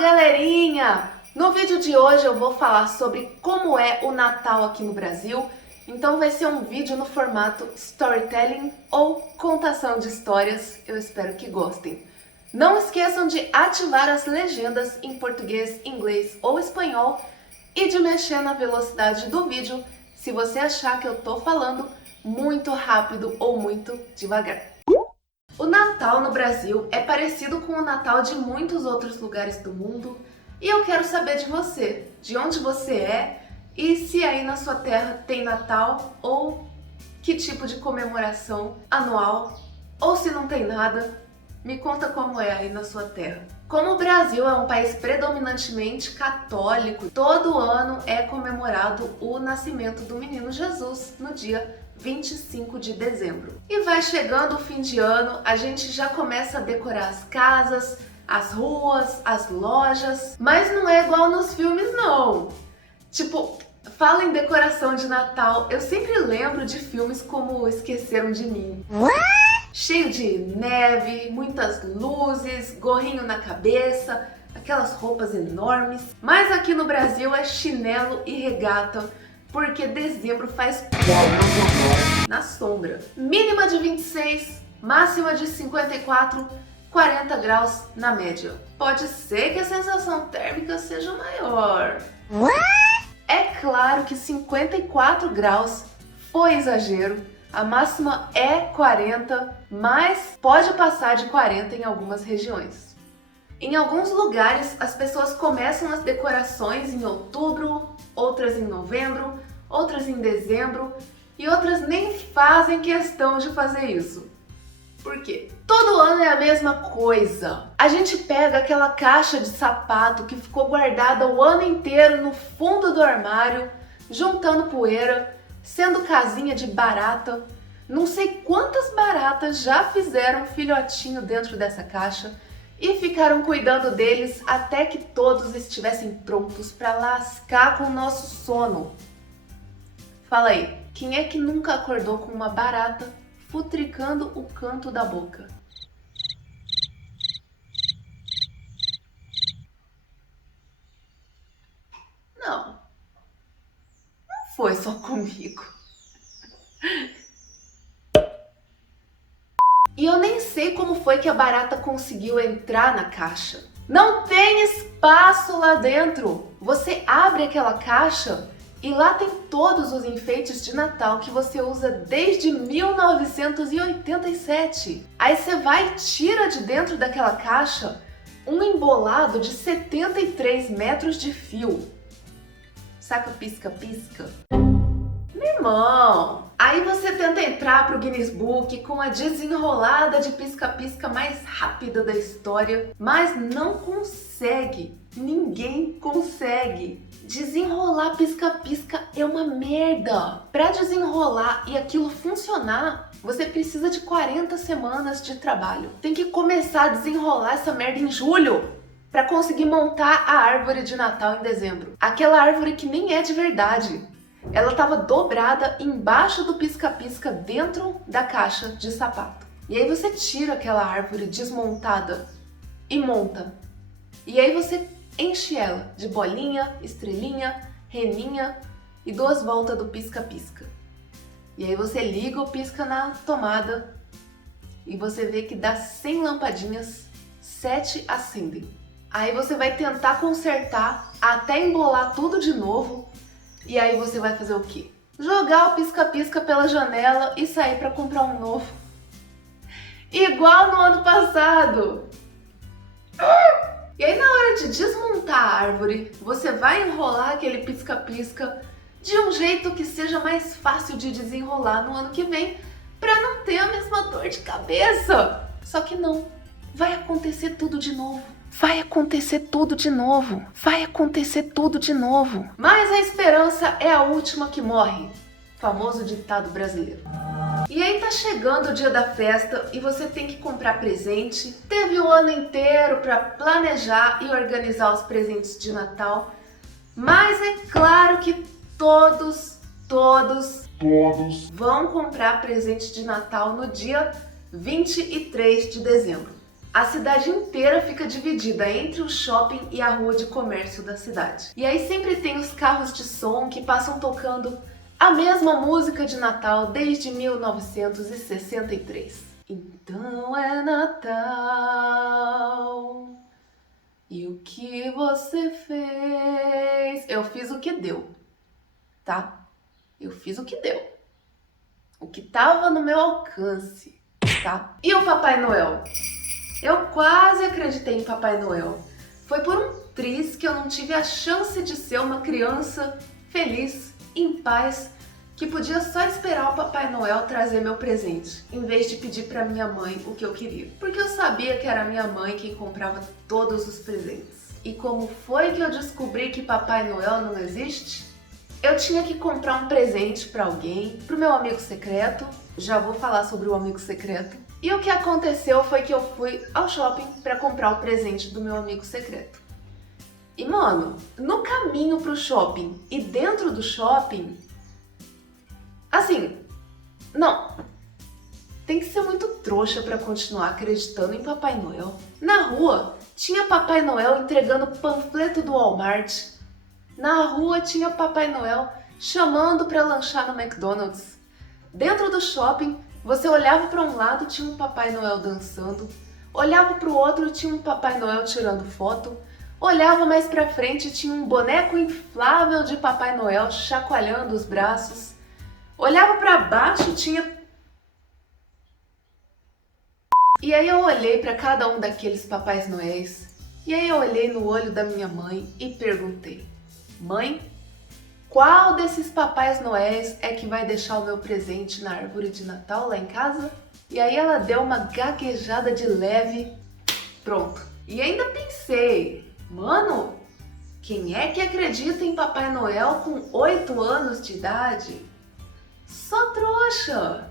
Galerinha! No vídeo de hoje eu vou falar sobre como é o Natal aqui no Brasil. Então vai ser um vídeo no formato storytelling ou contação de histórias. Eu espero que gostem. Não esqueçam de ativar as legendas em português, inglês ou espanhol e de mexer na velocidade do vídeo se você achar que eu tô falando muito rápido ou muito devagar. O Natal no Brasil é parecido com o Natal de muitos outros lugares do mundo e eu quero saber de você, de onde você é e se aí na sua terra tem Natal ou que tipo de comemoração anual ou se não tem nada, me conta como é aí na sua terra. Como o Brasil é um país predominantemente católico, todo ano é comemorado o nascimento do menino Jesus no dia 25 de dezembro. E vai chegando o fim de ano, a gente já começa a decorar as casas, as ruas, as lojas, mas não é igual nos filmes não. Tipo, fala em decoração de Natal, eu sempre lembro de filmes como Esqueceram de Mim. Cheio de neve, muitas luzes, gorrinho na cabeça, aquelas roupas enormes. Mas aqui no Brasil é chinelo e regata, porque dezembro faz na sombra. Mínima de 26, máxima de 54, 40 graus na média. Pode ser que a sensação térmica seja maior. É claro que 54 graus foi exagero. A máxima é 40, mas pode passar de 40 em algumas regiões. Em alguns lugares, as pessoas começam as decorações em outubro, outras em novembro, outras em dezembro e outras nem fazem questão de fazer isso. Por quê? Todo ano é a mesma coisa. A gente pega aquela caixa de sapato que ficou guardada o ano inteiro no fundo do armário, juntando poeira, sendo casinha de barata. Não sei quantas baratas já fizeram filhotinho dentro dessa caixa e ficaram cuidando deles até que todos estivessem prontos para lascar com o nosso sono. Fala aí, quem é que nunca acordou com uma barata futricando o canto da boca? Não foi só comigo. E eu nem sei como foi que a barata conseguiu entrar na caixa. Não tem espaço lá dentro. Você abre aquela caixa e lá tem todos os enfeites de Natal que você usa desde 1987. Aí você vai e tira de dentro daquela caixa um embolado de 73 metros de fio. Saca pisca-pisca? Meu irmão, aí você tenta entrar pro Guinness Book com a desenrolada de pisca-pisca mais rápida da história, mas não consegue. Ninguém consegue. Desenrolar pisca-pisca é uma merda. Para desenrolar e aquilo funcionar, você precisa de 40 semanas de trabalho. Tem que começar a desenrolar essa merda em julho para conseguir montar a árvore de Natal em dezembro. Aquela árvore que nem é de verdade. Ela estava dobrada embaixo do pisca-pisca dentro da caixa de sapato. E aí você tira aquela árvore desmontada e monta. E aí você enche ela de bolinha, estrelinha, reninha e 2 voltas do pisca-pisca. E aí você liga o pisca na tomada e você vê que dá 100 lampadinhas, 7 acendem. Aí você vai tentar consertar até embolar tudo de novo. E aí você vai fazer o quê? Jogar o pisca-pisca pela janela e sair para comprar um novo. Igual no ano passado. E aí na hora de desmontar a árvore, você vai enrolar aquele pisca-pisca de um jeito que seja mais fácil de desenrolar no ano que vem, para não ter a mesma dor de cabeça. Só que não, vai acontecer tudo de novo. Vai acontecer tudo de novo. Vai acontecer tudo de novo. Mas a esperança é a última que morre. Famoso ditado brasileiro. E aí tá chegando o dia da festa e você tem que comprar presente. Teve o ano inteiro para planejar e organizar os presentes de Natal. Mas é claro que todos vão comprar presente de Natal no dia 23 de dezembro. a cidade inteira fica dividida entre o shopping e a rua de comércio da cidade. E aí sempre tem os carros de som que passam tocando a mesma música de Natal desde 1963. Então é Natal, e o que você fez? Eu fiz o que deu, tá? Eu fiz o que deu. O que tava no meu alcance, tá? E o Papai Noel? Eu quase acreditei em Papai Noel. Foi por um triz que eu não tive a chance de ser uma criança feliz, em paz, que podia só esperar o Papai Noel trazer meu presente, em vez de pedir pra minha mãe o que eu queria. Porque eu sabia que era minha mãe quem comprava todos os presentes. E como foi que eu descobri que Papai Noel não existe? Eu tinha que comprar um presente pra alguém, pro meu amigo secreto. Já vou falar sobre o amigo secreto. E o que aconteceu foi que eu fui ao shopping pra comprar o presente do meu amigo secreto. E mano, no caminho pro shopping e dentro do shopping, assim, não, tem que ser muito trouxa pra continuar acreditando em Papai Noel. Na rua, tinha Papai Noel entregando panfleto do Walmart. Na rua tinha Papai Noel chamando pra lanchar no McDonald's. Dentro do shopping, você olhava para um lado, tinha um Papai Noel dançando. Olhava para o outro, tinha um Papai Noel tirando foto. Olhava mais pra frente, tinha um boneco inflável de Papai Noel chacoalhando os braços. Olhava para baixo, tinha... E aí eu olhei para cada um daqueles Papais Noéis. E aí eu olhei no olho da minha mãe e perguntei: mãe, qual desses Papais Noéis é que vai deixar o meu presente na árvore de Natal lá em casa? E aí ela deu uma gaguejada de leve. Pronto. E ainda pensei, mano, quem é que acredita em Papai Noel com 8 anos de idade? Só trouxa!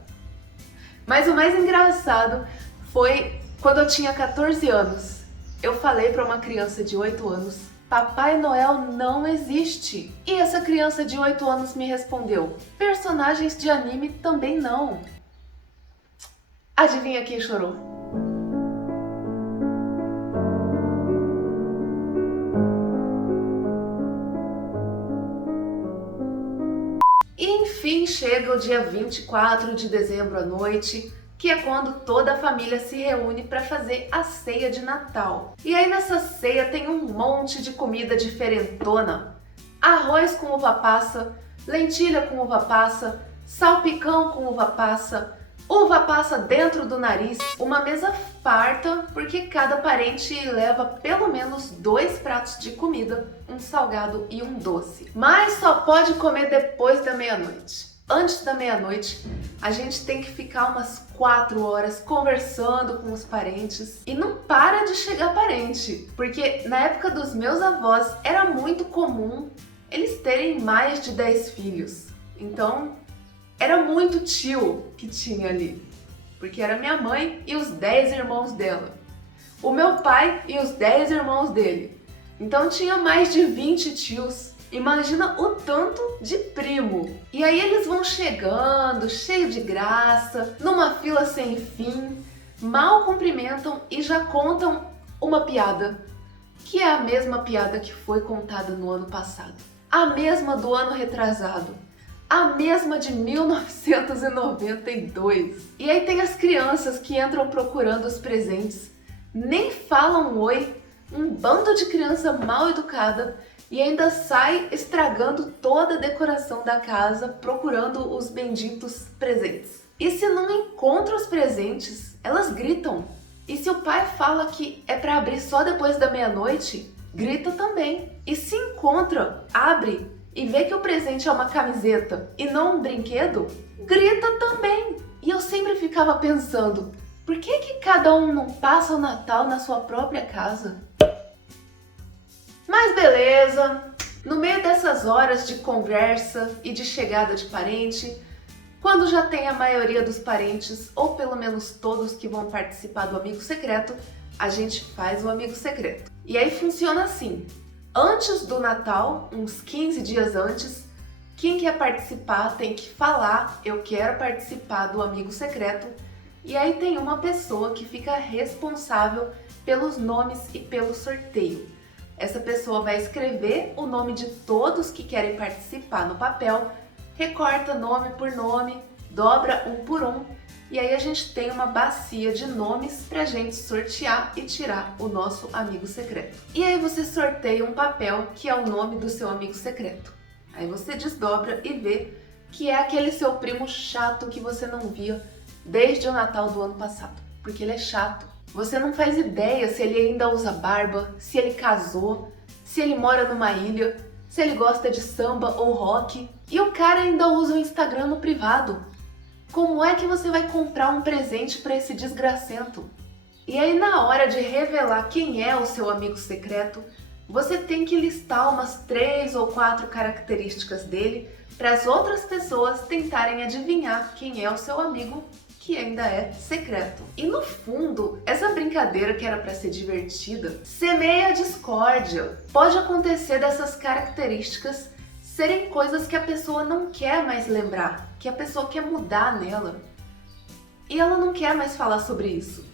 Mas o mais engraçado foi quando eu tinha 14 anos. Eu falei para uma criança de 8 anos: Papai Noel não existe. E essa criança de 8 anos me respondeu: personagens de anime também não. Adivinha quem chorou? Enfim, chega o dia 24 de dezembro à noite, que é quando toda a família se reúne para fazer a ceia de Natal. E aí nessa ceia tem um monte de comida diferentona. Arroz com uva passa, lentilha com uva passa, salpicão com uva passa dentro do nariz, uma mesa farta, porque cada parente leva pelo menos 2 pratos de comida, um salgado e um doce. Mas só pode comer depois da meia-noite. Antes da meia-noite, a gente tem que ficar umas 4 horas conversando com os parentes e não para de chegar parente, porque na época dos meus avós era muito comum eles terem mais de 10 filhos. Então, era muito tio que tinha ali, porque era minha mãe e os 10 irmãos dela, o meu pai e os 10 irmãos dele. Então tinha mais de 20 tios. Imagina o tanto de primo. E aí eles vão chegando, cheio de graça, numa fila sem fim, mal cumprimentam e já contam uma piada, que é a mesma piada que foi contada no ano passado, a mesma do ano retrasado, a mesma de 1992. E aí tem as crianças que entram procurando os presentes, nem falam oi, um bando de criança mal educada, e ainda sai estragando toda a decoração da casa procurando os benditos presentes. E se não encontra os presentes, elas gritam. E se o pai fala que é para abrir só depois da meia-noite, grita também. E se encontra, abre e vê que o presente é uma camiseta e não um brinquedo, grita também. E eu sempre ficava pensando, por que cada um não passa o Natal na sua própria casa? Mas beleza, no meio dessas horas de conversa e de chegada de parente, quando já tem a maioria dos parentes, ou pelo menos todos que vão participar do amigo secreto, a gente faz o amigo secreto. E aí funciona assim: antes do Natal, uns 15 dias antes, quem quer participar tem que falar: eu quero participar do amigo secreto, E aí tem uma pessoa que fica responsável pelos nomes e pelo sorteio. Essa pessoa vai escrever o nome de todos que querem participar no papel, recorta nome por nome, dobra um por um, e aí a gente tem uma bacia de nomes pra gente sortear e tirar o nosso amigo secreto. E aí você sorteia um papel que é o nome do seu amigo secreto. Aí você desdobra e vê que é aquele seu primo chato que você não via desde o Natal do ano passado, porque ele é chato. Você não faz ideia se ele ainda usa barba, se ele casou, se ele mora numa ilha, se ele gosta de samba ou rock. E o cara ainda usa o Instagram no privado. Como é que você vai comprar um presente para esse desgracento? E aí na hora de revelar quem é o seu amigo secreto, você tem que listar umas 3 ou 4 características dele para as outras pessoas tentarem adivinhar quem é o seu amigo que ainda é secreto. E no fundo, essa brincadeira que era para ser divertida semeia a discórdia. Pode acontecer dessas características serem coisas que a pessoa não quer mais lembrar, que a pessoa quer mudar nela. E ela não quer mais falar sobre isso.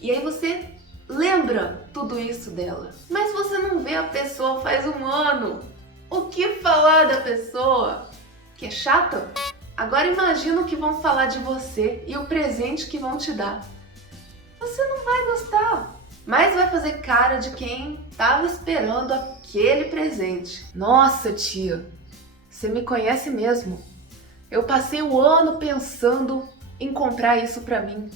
E aí você lembra tudo isso dela. Mas você não vê a pessoa faz um ano. O que falar da pessoa? Que é chata? Agora imagina o que vão falar de você e o presente que vão te dar. Você não vai gostar, mas vai fazer cara de quem estava esperando aquele presente. Nossa, tia, você me conhece mesmo. Eu passei o ano pensando em comprar isso pra mim.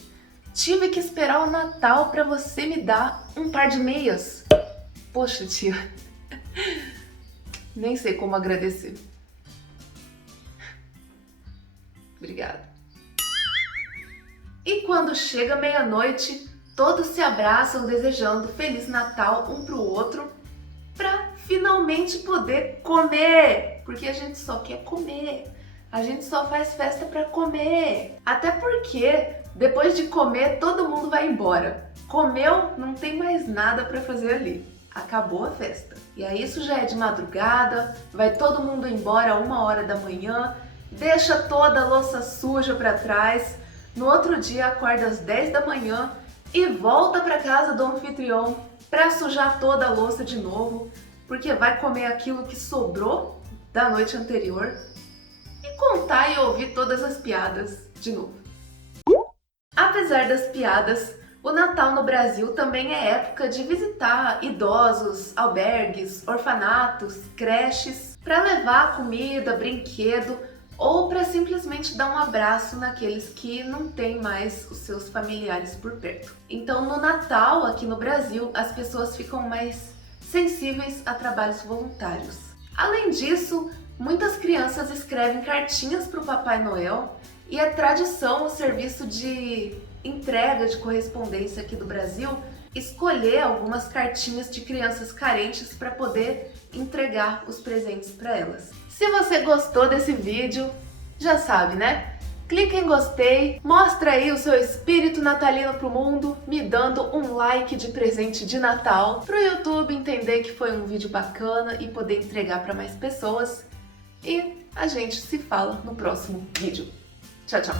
Tive que esperar o Natal pra você me dar um par de meias. Poxa, tia, nem sei como agradecer. Obrigada. E quando chega meia-noite, todos se abraçam desejando Feliz Natal um pro outro para finalmente poder comer, porque a gente só quer comer. A gente só faz festa para comer. Até porque depois de comer todo mundo vai embora. Comeu, não tem mais nada para fazer ali. Acabou a festa. E aí isso já é de madrugada, vai todo mundo embora a 1h da manhã, deixa toda a louça suja para trás, no outro dia acorda às 10 da manhã e volta para casa do anfitrião para sujar toda a louça de novo, porque vai comer aquilo que sobrou da noite anterior e contar e ouvir todas as piadas de novo. Apesar das piadas, o Natal no Brasil também é época de visitar idosos, albergues, orfanatos, creches, para levar comida, brinquedo ou para simplesmente dar um abraço naqueles que não têm mais os seus familiares por perto. Então, no Natal, aqui no Brasil, as pessoas ficam mais sensíveis a trabalhos voluntários. Além disso, muitas crianças escrevem cartinhas para o Papai Noel e é tradição o serviço de entrega de correspondência aqui do Brasil escolher algumas cartinhas de crianças carentes para poder entregar os presentes para elas. Se você gostou desse vídeo, já sabe, né? Clica em gostei, mostra aí o seu espírito natalino pro mundo, me dando um like de presente de Natal, pro YouTube entender que foi um vídeo bacana e poder entregar para mais pessoas. E a gente se fala no próximo vídeo. Tchau, tchau!